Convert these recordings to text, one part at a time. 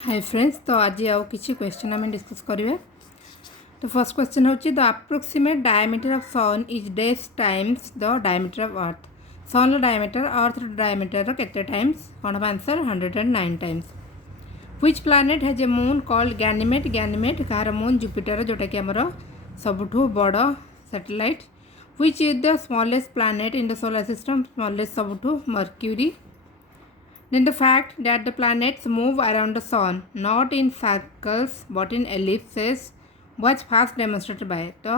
Hi friends, तो आज आउ किसी क्वेश्चन आम डिस्कस करिवे। तो फर्स्ट क्वेश्चन होची the approximate diameter of sun is days times the diameter of earth. Sun रो डायमीटर अर्थ रो डायमीटर रो केते टाइम्स कोन answer 109 times. Which planet has a moon called Ganymede. Ganymede कार मून जुपिटर जोटा कि हमर सबठु बड़ satellite. Which is the smallest planet in the solar system. Smallest सबठु Mercury. Then the fact that the planets move around the sun not in circles but in ellipses was first demonstrated by the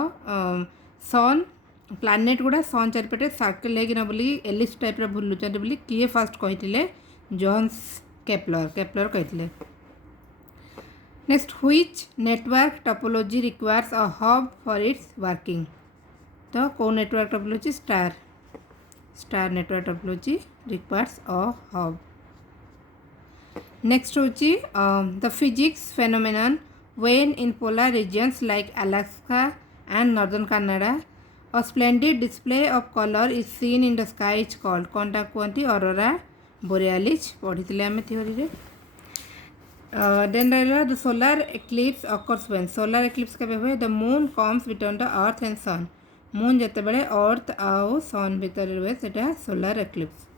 sun planet गुड़ा sun चारिपटे circle लेकिन बोली ellipse type रे बुलुचंते बोली किए first कहिथिले जोन्स केपलर कहिथिले। Next which network topology requires a hub for its working. तो को network topology star network topology requires a hub. Next होची the physics phenomenon when in polar regions like Alaska and northern Canada a splendid display of color is seen in the sky is called कोनटा कहती aurora borealis पढ़िथिले आमे theory रे। Then the solar eclipse occurs when solar eclipse केबे होय the moon comes between the earth and sun। moon जते बेले earth आउ sun भितर होय सेटा solar eclipse।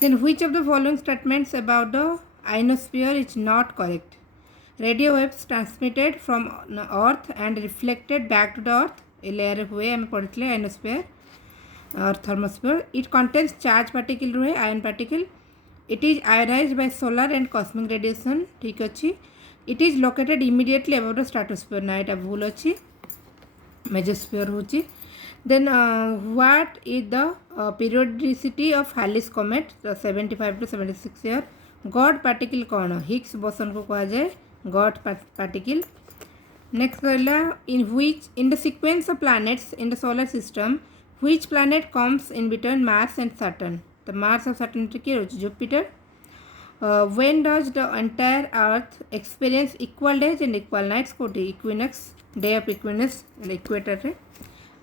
Then which of the following statements about the ionosphere is not correct? Radio waves transmitted from earth and reflected back to the earth a layer हुए हमें पढ़िथिले ionosphere or thermosphere। It contains charged particle हुए ion particle। It is ionized by solar and cosmic radiation। ठीक अछि। It is located immediately above the stratosphere। ना एटा भूल अछि, mesosphere होछि। Then what is the periodicity of Halley's comet? 75 to 76 year। God particle कौन Higgs boson को कहा जाए गॉड पार्टिकल। नेक्स्ट कहला in the sequence of planets in the solar system which planet comes in between Mars and Saturn. तो Mars और Saturn के रोज Jupiter. When does the entire earth experience equal days and equal nights कोटी equinox day of equinox equator रे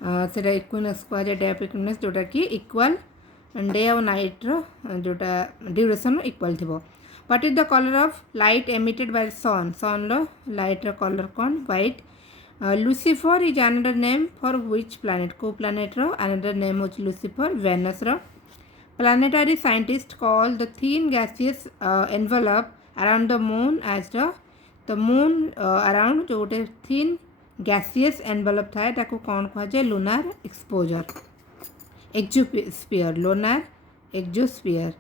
सेटा equinox कहा जाए day of equinox जोटा कि इक्वल डे और नाइट रो जोटा ड्यूरेशन इक्वल थिबो। What is the colour of light emitted by sun. Sun रो लाइट रो कलर कोन white. Lucifer is another name for which planet. को प्लैनेट रो अनदर नेम होच लूसीफर वेनस रो। Planetary scientist call the thin gaseous envelope around the moon as the moon around जो गोटे thin gaseous envelope थाए ताको कोन कहा जाय lunar exposure exosphere lunar exosphere।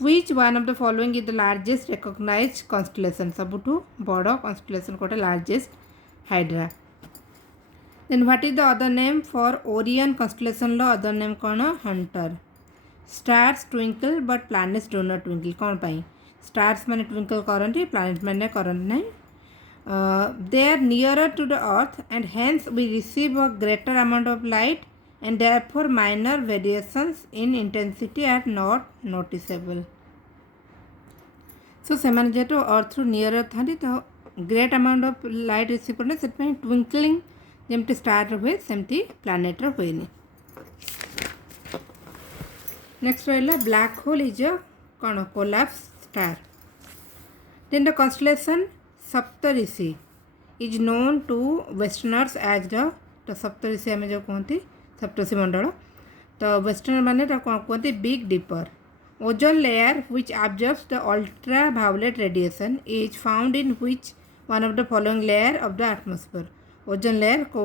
which one of the following is the largest recognized constellation। सबुठु बड़ constellation कोटे largest hydra। then what is the other name for Orion constellation low other name कौन hunter। stars twinkle but planets do not twinkle कौन पाई stars माने twinkle करंती planets माने करंत नहीं। they are nearer to the earth and hence we receive a greater amount of light and therefore minor variations in intensity are not noticeable। so सेमान जेतो अर्थ रो near थांती तो great amount of light receive करने सेट में twinkling जेमते star रो हुए सेमती प्लैनेट रो होइनी। नेक्स्ट रहला ब्लैक होल इज अ कोन collapse star. Then the constellation Saptarishi is known to westerners as the Saptarishi हमें जो कहती सप्तऋषि मंडल। तो वेस्टर्न माने कौन कहते big dipper. Ozone layer which absorbs the ultra violet radiation is found in which one of the following layer of the atmosphere. Ozone layer को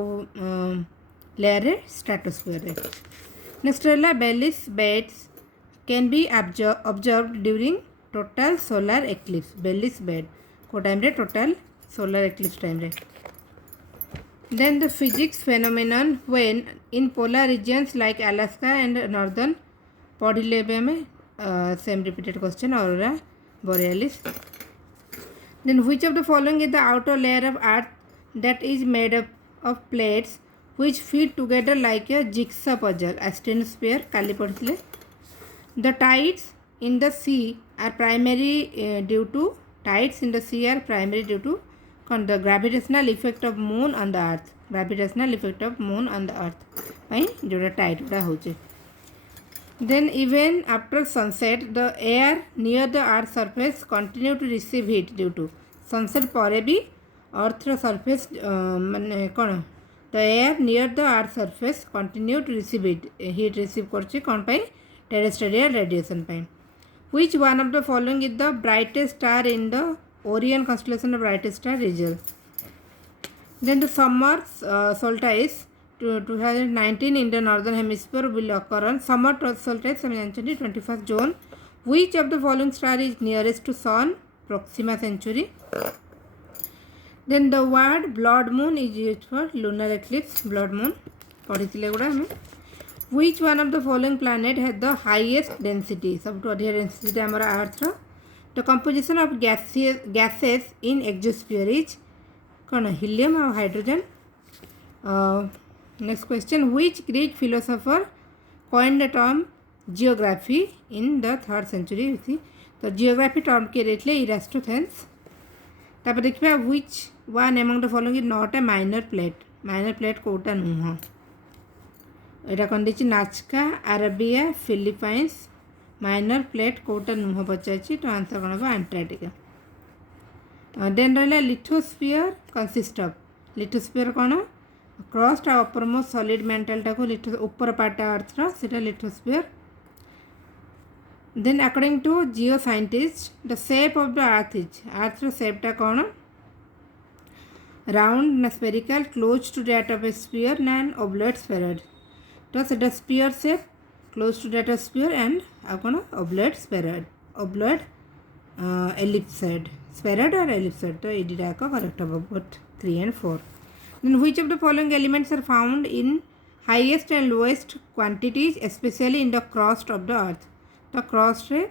layer रे stratosphere रे। नेक्स्ट रहला Baily's beads can be observed during total solar eclipse. Baily's bead को time रे total solar eclipse time रे। Then the physics phenomenon when in polar regions like Alaska and northern पढ़िले बे में same repeated question aurora borealis। Then which of the following is the outer layer of earth that is made up of plates which fit together like a jigsaw puzzle। astrosphere Kali पढ़िले। The tides in the sea are primary due to tides in the sea are primary due to the gravitational effect of moon on the earth। gravitational effect of moon on the earth पाई जोड़ा Tide गुड़ा होचे। Then even after sunset, the air near the earth surface continue to receive heat due to sunset ପରେ ବି earthର surface ମାନେ କ'ଣ the air near the earth surface continue to receive heat receive କରୁଛି କ'ଣ ପାଇଁ terrestrial radiation ପାଇଁ. Which one of the following is the brightest star in the Orion constellation of brightest star region? Then the summer solstice 2019 in the northern hemisphere will occur on summer solstice 21st June. Which of the following star is nearest to sun? Proxima Centauri. Then the word blood moon is used for lunar eclipse. Blood moon. Which one of the following planet has the highest density? सब तो अधिक density हमारा अर्थ रो. The composition of gases in exosphere is कौन helium और hydrogen. Next question, which Greek philosopher coined the term geography in the 3rd century? तो geography term के रेटले Eratosthenes. तापर देखिए which one among the following is not a minor plate? Minor plate Kota नुह. एटा कौन देखिए नाचका अरेबिया फिलिपाइंस माइनर प्लेट कोटा नुह पचाची तो आंसर कौन होगा अंटार्कटिका. देन रहा लिथोस्फियर कंसिस्ट ऑफ लिथोस्फियर कौन क्रस्ट आ अपर मोस्ट सॉलिड मेंटलटा को लिथो ऊपर पार्टा अर्थ रो सेटा lithosphere. Then according to geo scientist the shape of the earth is earth रो शेपटा कौन राउंड ना spherical close to that of a sphere and oblate spheroid. तो सेटा sphere shape close to that sphere and आ कौन oblate spheroid oblate ellipsoid spheroid और ellipsoid. तो ये डिटा का करेक्ट होगा both 3 and 4. Then which of the following elements are found in highest and lowest quantities especially in the crust of the earth? तो crust रे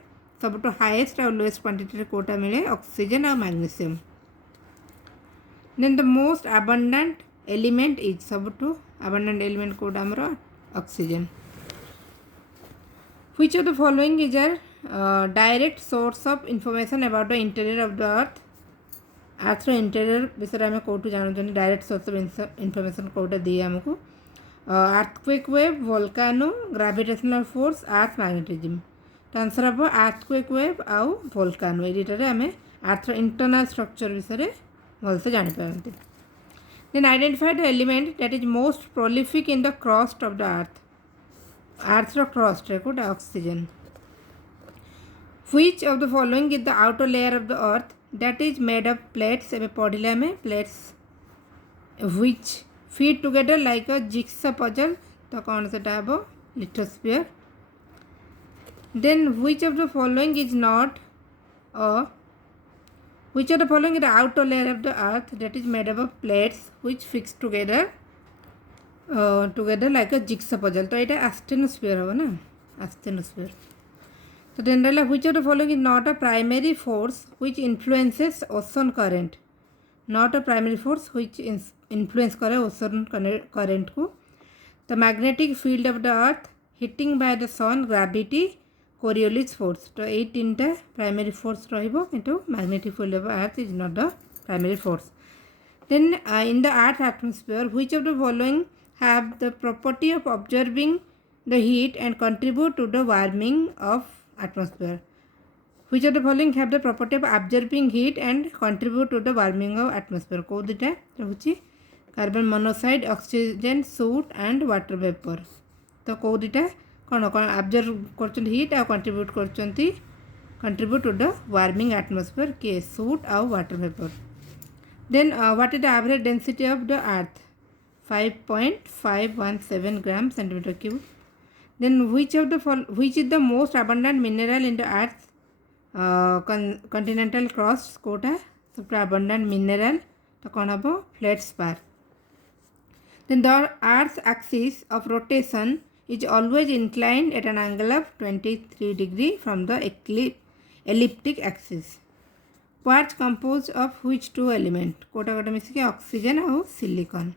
सब तो highest और lowest quantity रे कोटा मिले oxygen और magnesium. Then the most abundant element is सब तो abundant element कोटा हमारा oxygen. Which of the following is a direct source of information about the interior of the earth? Earth interior विषय आम कौटू जानते डायरेक्ट सोर्स ऑफ इनफॉरमेशन कौटा दिए आमको earthquake wave volcano gravitational force earth magnetism. तो answer हम earthquake wave आउ वोल्कानो ये दुटारे आम अर्थ इंटरनल स्ट्रक्चर विषय भलसे जापारती. Then identify the element that is most prolific in the crust of the earth. Earth crust रे कोटा oxygen. Which of the following is the outer layer of the earth that is made of plates? एबे पढ़िले हमें plates which fit together like a jigsaw puzzle. तो कौन से type हो lithosphere. Then which of the following is not which of the following is the outer layer of the earth that is made up of plates which fix together together like a jigsaw puzzle. तो ये asthenosphere होगा ना asthenosphere. So then which of the following is not a primary force which influences ocean current? Not a primary force which influence करे ocean current को. The magnetic field of the earth, hitting by the sun, gravity, Coriolis force. तो ये तीनटा primary force रहिबो किंतु magnetic field of earth is not the primary force. Then in the earth atmosphere, which of the following have the property of absorbing the heat and contribute to the warming of atmosphere? Which of the following have the property of absorbing heat and contribute to the warming of atmosphere? को दुटा रहुची carbon monoxide oxygen soot and water vapour. तो को दुटा कौन कौन absorb करचन heat आ कंट्रीब्यूट करचन contribute to the warming atmosphere के सूट और water vapour. Then what is the average density of the earth? 5.517 grams centimeter cube. Then which is the most abundant mineral in the earth continental crust कोटा सबसे abundant mineral तो कौन हबो feldspar. Then the earth's axis of rotation is always inclined at an angle of 23 degree from the elliptic axis. Quartz composed of which two element? Kota Kota मिसी के oxygen और silicon.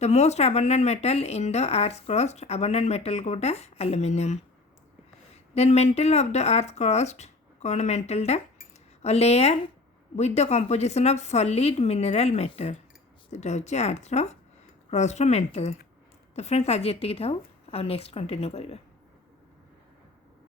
The most abundant metal in the earth's crust, abundant metal Kota aluminium. Then mantle of the earth crust कौन mantle टा a layer with the composition of solid mineral matter. सेटा होची earth रो crust रो mantle. तो friends आज एतिकी थाउ और next continue करिबा.